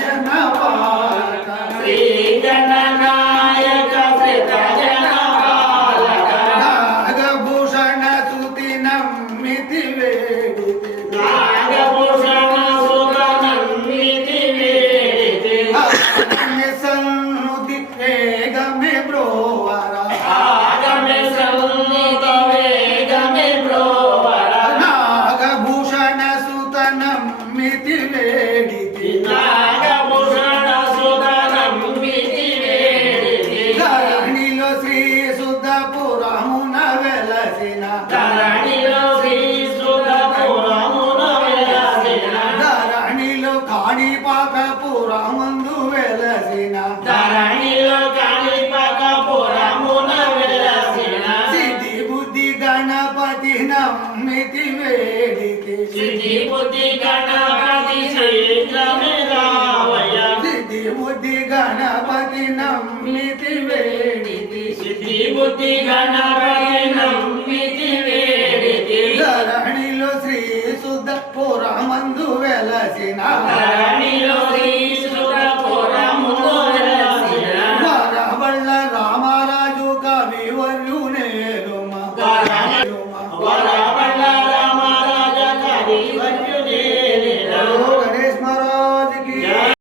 जनपालक श्री गणनायक श्रित जनपालक नागभूषण स्तुति नमिति वेदिते नागभूषण सुत नमिति वेदिते सन्नुति वेगमे ब्रोवरा आगमे सन्नुति वेगमे ब्रोवरा नागभूषण सुत नमिति वेदिते नागभूषण सुत नमिति वेदिते ధరణిలో శ్రీ సుధపురమున వెలసిన ధరణిలో శ్రీ సుధపురమున వెలసిన ధరణిలో కాణిపాకపురమందు వెలసిన ధరణిలో కాణిపాకపురమున వెలసిన సిద్ధి బుద్ధి గణపతి నమ్మితి వేడితి సిద్ధి బుద్ధి గణపతి శీఘ్రమే రావయ్య సిద్ధి బుద్ధి గణపతి నమ్మితి వేడితి సిద్ధి బుద్ధి గణపతి నమ్మితి